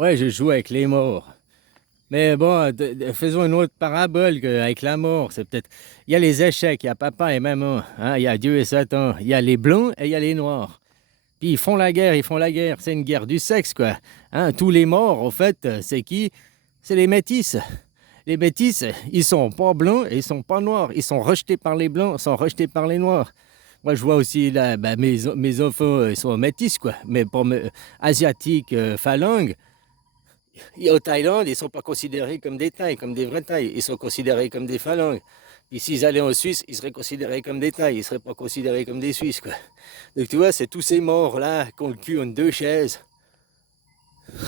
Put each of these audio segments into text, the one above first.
Ouais, je joue avec les morts. Mais bon, faisons une autre parabole avec la mort. C'est peut-être. Il y a les échecs, il y a papa et maman, hein, il y a Dieu et Satan, il y a les blancs et il y a les noirs. Puis ils font la guerre, ils font la guerre. C'est une guerre du sexe, quoi. Hein, tous les morts, au fait, c'est qui? C'est les métis. Les métis, ils sont pas blancs et ils sont pas noirs. Ils sont rejetés par les blancs, ils sont rejetés par les noirs. Moi, je vois aussi là, ben, mes enfants, ils sont métis, quoi. Mais pour asiatiques, phalanges. Au Thaïlande, ils ne sont pas considérés comme des Thaïs, comme des vrais Thaïs. Ils sont considérés comme des phalanges. Puis s'ils allaient en Suisse, ils seraient considérés comme des Thaïs. Ils ne seraient pas considérés comme des Suisses, quoi. Donc tu vois, c'est tous ces morts-là qui ont le cul entre deux chaises.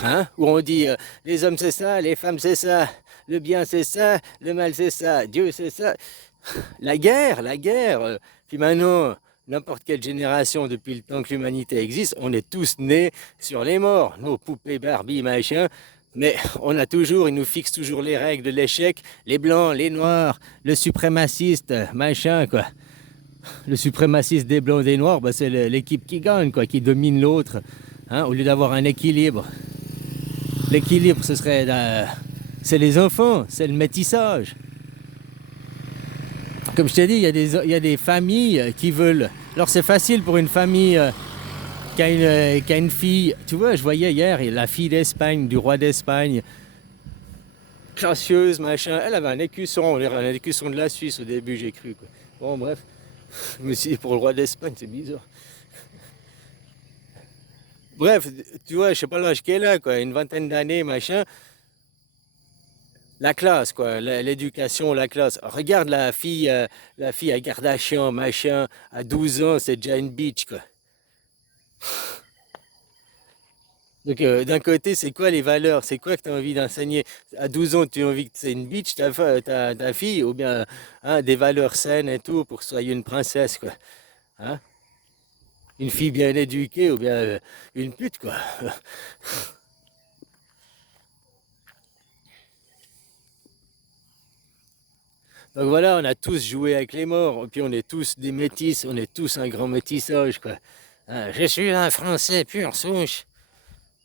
Hein? Où on dit les hommes c'est ça, les femmes c'est ça, le bien c'est ça, le mal c'est ça, Dieu c'est ça. La guerre. Puis maintenant, n'importe quelle génération depuis le temps que l'humanité existe, on est tous nés sur les morts, nos poupées Barbie, machin. Mais on a toujours, ils nous fixent toujours les règles de l'échec, les blancs, les noirs, le suprémaciste, machin, quoi. Le suprémaciste des blancs et des noirs, bah, c'est l'équipe qui gagne, quoi, qui domine l'autre, hein, au lieu d'avoir un équilibre. L'équilibre, ce serait c'est les enfants, c'est le métissage. Comme je t'ai dit, il y a des familles qui veulent. Alors c'est facile pour une famille qui a une fille. Tu vois, je voyais hier la fille d'Espagne, du roi d'Espagne, gracieuse, machin. Elle avait un écusson, on dirait un écusson de la Suisse au début, j'ai cru, quoi. Bon, bref. Je me suis dit, pour le roi d'Espagne, c'est bizarre. Bref, tu vois, je sais pas l'âge qu'elle a, quoi, une vingtaine d'années, machin. La classe, quoi, l'éducation, la classe. Regarde la fille à Kardashian, machin, à 12 ans, c'est déjà une bitch, quoi. Donc, d'un côté, c'est quoi les valeurs? C'est quoi que tu as envie d'enseigner? À 12 ans, tu as envie que c'est une bitch, ta fille, ou bien hein, des valeurs saines et tout, pour que ce soit une princesse, quoi. Hein? Une fille bien éduquée, ou bien une pute, quoi. Donc voilà, on a tous joué avec les morts, et puis on est tous des métis, on est tous un grand métissage, quoi. Hein, je suis un Français pur souche.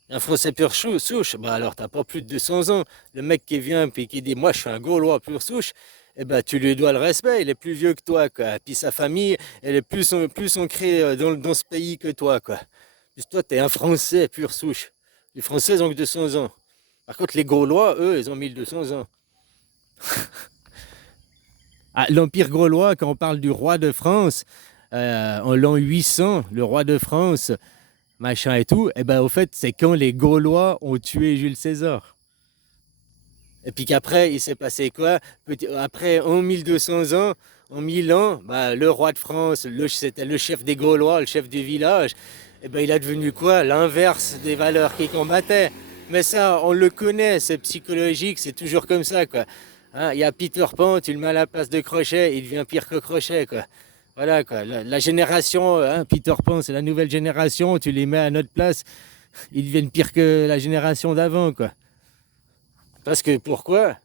Un Français pur souche, bah alors t'as pas plus de 200 ans. Le mec qui vient puis qui dit moi je suis un Gaulois pur souche, eh ben tu lui dois le respect, il est plus vieux que toi, quoi. Puis sa famille, elle est plus ancrée dans ce pays que toi, quoi. Puis toi t'es un Français pur souche. Les Français ont que 200 ans. Par contre les Gaulois, eux, ils ont 1200 ans. Ah, l'Empire gaulois, quand on parle du roi de France, en l'an 800, le roi de France, machin et tout, et ben au fait, c'est quand les Gaulois ont tué Jules César. Et puis qu'après, il s'est passé quoi? Après, en 1200 ans, en 1000 ans, bah, le roi de France, c'était le chef des Gaulois, le chef du village, et ben il a devenu quoi? L'inverse des valeurs qu'il combattait. Mais ça, on le connaît, c'est psychologique, c'est toujours comme ça, quoi. Hein, il y a Peter Pan, tu le mets à la place de Crochet, il devient pire que Crochet, quoi. Voilà, quoi. La génération, hein, Peter Pan, c'est la nouvelle génération, tu les mets à notre place, ils deviennent pires que la génération d'avant, quoi. Parce que pourquoi?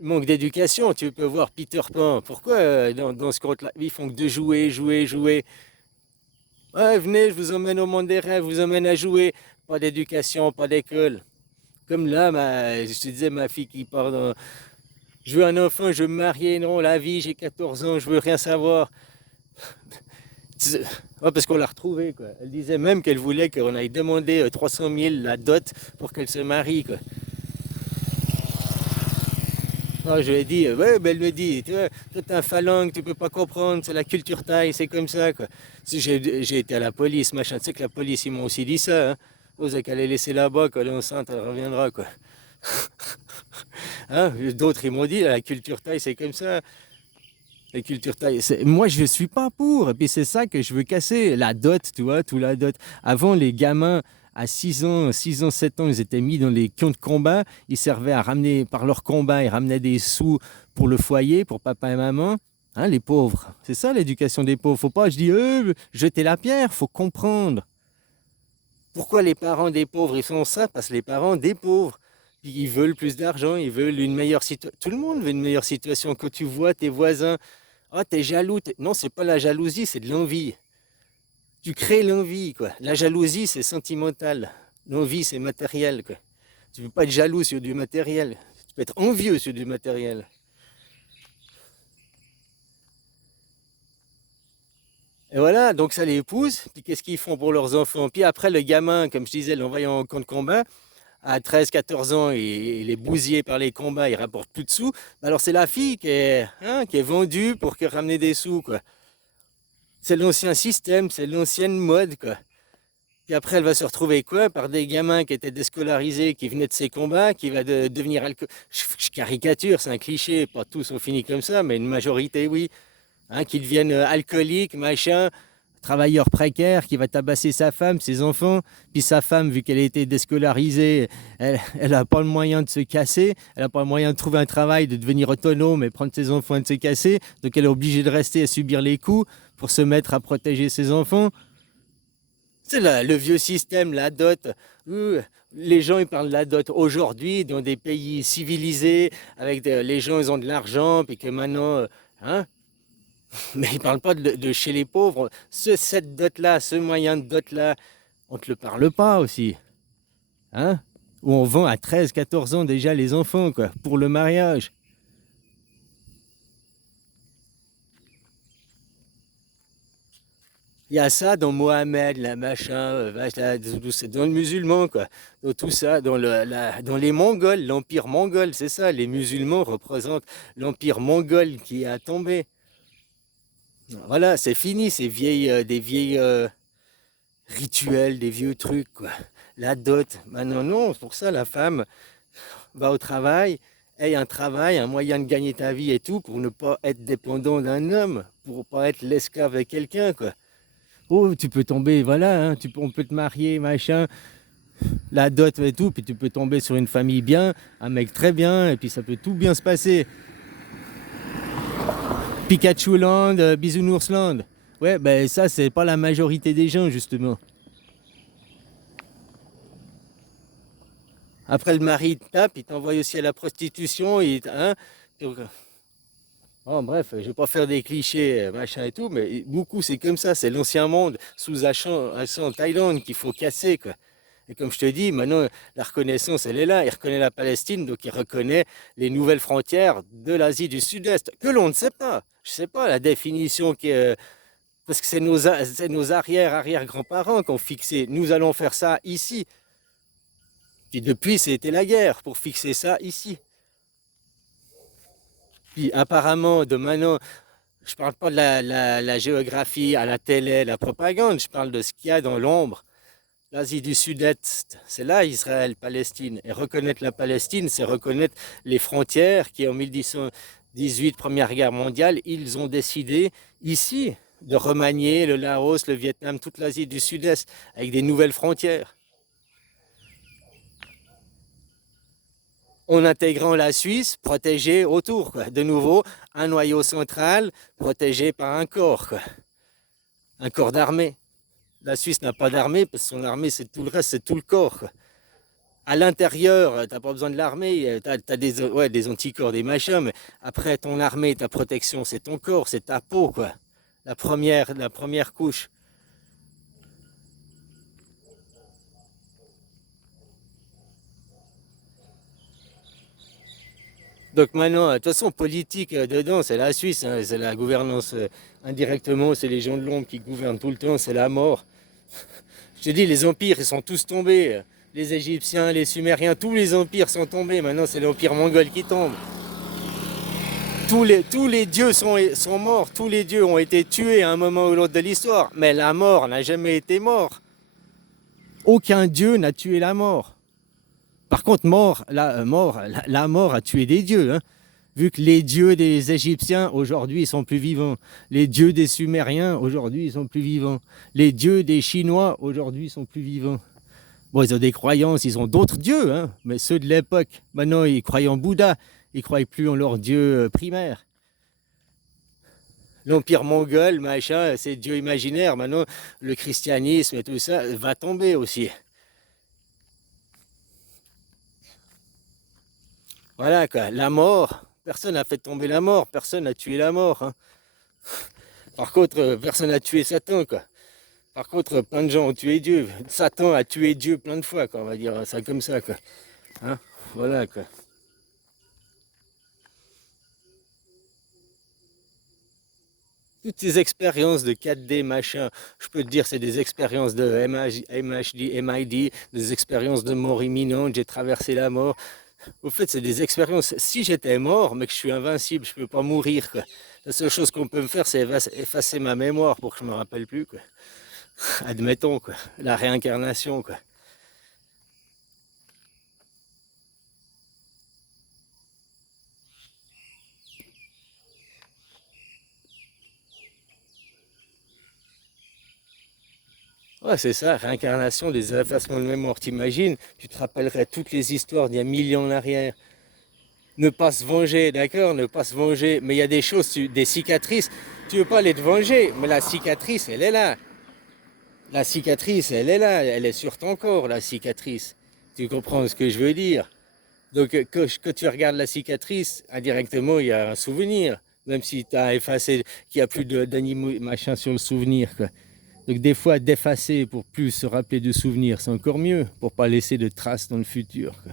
Manque d'éducation, tu peux voir Peter Pan. Pourquoi dans ce conte-là, ils font que de jouer, jouer, jouer. Ouais, venez, je vous emmène au monde des rêves, je vous emmène à jouer. Pas d'éducation, pas d'école. Comme là, je te disais, ma fille qui part dans... Je veux un enfant, je veux me marier, non, la vie, j'ai 14 ans, je veux rien savoir. Ouais, parce qu'on l'a retrouvée, quoi. Elle disait même qu'elle voulait qu'on aille demander 300 000 la dot pour qu'elle se marie, quoi. Ah, je lui ai dit, ouais, ben elle me dit, tu vois, toi t'es un phalangue, tu peux pas comprendre, c'est la culture thaï, c'est comme ça, quoi. Si j'ai été à la police, machin, tu sais que la police, ils m'ont aussi dit ça, hein. Osez qu'elle est laissée là-bas, qu'elle est enceinte, elle reviendra, quoi. Hein? D'autres, ils m'ont dit, la culture thaï, c'est comme ça. La culture thaï, moi, je suis pas pour. Et puis, c'est ça que je veux casser. La dot, tu vois, tout la dot. Avant, les gamins, à 6 ans, 7 ans, ils étaient mis dans les camps de combat. Ils servaient à ramener, par leur combat, ils ramenaient des sous pour le foyer, pour papa et maman. Hein, les pauvres. C'est ça, l'éducation des pauvres. Faut pas, je dis, jeter la pierre. Faut comprendre. Pourquoi les parents des pauvres, ils font ça? Parce que les parents des pauvres, ils veulent plus d'argent, ils veulent une meilleure situation. Tout le monde veut une meilleure situation. Quand tu vois tes voisins, oh, t'es jaloux. Non, c'est pas la jalousie, c'est de l'envie. Tu crées l'envie, quoi. La jalousie, c'est sentimental. L'envie, c'est matériel, quoi. Tu peux pas être jaloux sur du matériel. Tu peux être envieux sur du matériel. Et voilà, donc ça les pousse. Puis qu'est-ce qu'ils font pour leurs enfants? Puis après, le gamin, comme je disais, l'envoyant en camp de combat, à 13, 14 ans, il est bousillé par les combats, il rapporte plus de sous. Alors c'est la fille qui est vendue pour ramener des sous, quoi. C'est l'ancien système, c'est l'ancienne mode, quoi. Puis après, elle va se retrouver quoi? Par des gamins qui étaient déscolarisés, qui venaient de ces combats, qui va devenir alcool. Je caricature, c'est un cliché, pas tous ont fini comme ça, mais une majorité, oui. Hein, qui deviennent alcooliques, machin, travailleur précaire, qui va tabasser sa femme, ses enfants. Puis sa femme, vu qu'elle a été déscolarisée, elle n'a pas le moyen de se casser, elle n'a pas le moyen de trouver un travail, de devenir autonome et prendre ses enfants et de se casser. Donc elle est obligée de rester à subir les coups pour se mettre à protéger ses enfants. C'est le vieux système, la dot. Les gens ils parlent de la dot aujourd'hui dans des pays civilisés, avec les gens ils ont de l'argent, puis que maintenant, hein, mais ils ne parlent pas de chez les pauvres. Cette dot-là, ce moyen de dot-là, on ne te le parle pas aussi. Hein? Où on vend à 13, 14 ans déjà les enfants, quoi, pour le mariage. Il y a ça dans Mohamed, la machin, c'est dans le musulman, quoi. Dans tout ça, dans les Mongols, l'empire mongol, c'est ça. Les musulmans représentent l'empire mongol qui a tombé. Voilà, c'est fini, des vieilles rituels, des vieux trucs, quoi. La dot. Maintenant, non, c'est pour ça la femme va au travail, ait un travail, un moyen de gagner ta vie et tout, pour ne pas être dépendant d'un homme, pour ne pas être l'esclave de quelqu'un, quoi. Oh, tu peux tomber, voilà, hein, on peut te marier, machin, la dot et tout, puis tu peux tomber sur une famille bien, un mec très bien, et puis ça peut tout bien se passer. Pikachu Land, Bisounours Land. Ouais, ben ça, c'est pas la majorité des gens, justement. Après, le mari te tape, il t'envoie aussi à la prostitution, hein. Donc, oh, bref, je vais pas faire des clichés, machin et tout, mais beaucoup c'est comme ça, c'est l'ancien monde sous Assam Thaïlande qu'il faut casser, quoi. Et comme je te dis, maintenant, la reconnaissance, elle est là. Il reconnaît la Palestine, donc il reconnaît les nouvelles frontières de l'Asie du Sud-Est, que l'on ne sait pas. Je ne sais pas la définition parce que c'est nos arrière-arrière-grands-parents qui ont fixé. Nous allons faire ça ici. Puis depuis, c'était la guerre pour fixer ça ici. Puis apparemment, de maintenant, je ne parle pas de la géographie à la télé, la propagande, je parle de ce qu'il y a dans l'ombre. L'Asie du Sud-Est, c'est là Israël, Palestine. Et reconnaître la Palestine, c'est reconnaître les frontières qui, en 1918, Première Guerre mondiale, ils ont décidé ici de remanier le Laos, le Vietnam, toute l'Asie du Sud-Est, avec des nouvelles frontières. En intégrant la Suisse, protégée autour, quoi. De nouveau, un noyau central protégé par un corps, quoi. Un corps d'armée. La Suisse n'a pas d'armée, parce que son armée, c'est tout le reste, c'est tout le corps, quoi. À l'intérieur, tu n'as pas besoin de l'armée, tu as des anticorps, des machins, mais après ton armée, ta protection, c'est ton corps, c'est ta peau, quoi. La première couche. Donc maintenant, de toute façon, politique dedans, c'est la Suisse, hein, c'est la gouvernance indirectement, c'est les gens de l'ombre qui gouvernent tout le temps, c'est la mort. Je te dis, les empires, ils sont tous tombés. Les Égyptiens, les Sumériens, tous les empires sont tombés. Maintenant, c'est l'empire mongol qui tombe. Tous les dieux sont morts. Tous les dieux ont été tués à un moment ou l'autre de l'histoire. Mais la mort n'a jamais été mort. Aucun dieu n'a tué la mort. Par contre, la mort a tué des dieux, hein. Vu que les dieux des Égyptiens, aujourd'hui, ils sont plus vivants. Les dieux des Sumériens, aujourd'hui, ils sont plus vivants. Les dieux des Chinois, aujourd'hui, ils sont plus vivants. Bon, ils ont des croyances, ils ont d'autres dieux, hein, mais ceux de l'époque, maintenant, ils croient en Bouddha. Ils ne croient plus en leur dieu primaire. L'empire mongol, machin, c'est dieu imaginaire. Maintenant, le christianisme et tout ça va tomber aussi. Voilà, quoi. La mort, personne n'a fait tomber la mort, personne n'a tué la mort, hein. Par contre, personne n'a tué Satan, quoi. Par contre, plein de gens ont tué Dieu. Satan a tué Dieu plein de fois, quoi, on va dire ça comme ça, quoi. Hein? Voilà quoi. Toutes ces expériences de 4D, machin, je peux te dire, c'est des expériences de MHD, MID, des expériences de mort imminente, j'ai traversé la mort. Au fait, c'est des expériences. Si j'étais mort, mais que je suis invincible, je peux pas mourir, quoi. La seule chose qu'on peut me faire, c'est effacer ma mémoire pour que je me rappelle plus, quoi. Admettons, quoi. La réincarnation, quoi. Ouais, c'est ça, réincarnation, des effacements de mémoire. T'imagines, tu te rappellerais toutes les histoires d'il y a 1000 ans en arrière. Ne pas se venger, d'accord, ne pas se venger. Mais il y a des choses, des cicatrices, tu veux pas aller te venger, mais la cicatrice, elle est là. La cicatrice, elle est là, elle est sur ton corps, la cicatrice. Tu comprends ce que je veux dire? Donc, que tu regardes la cicatrice, indirectement, il y a un souvenir. Même si tu as effacé, qu'il n'y a plus d'animaux, machin sur le souvenir, quoi. Donc, des fois, d'effacer pour plus se rappeler de souvenirs, c'est encore mieux, pour pas laisser de traces dans le futur, quoi.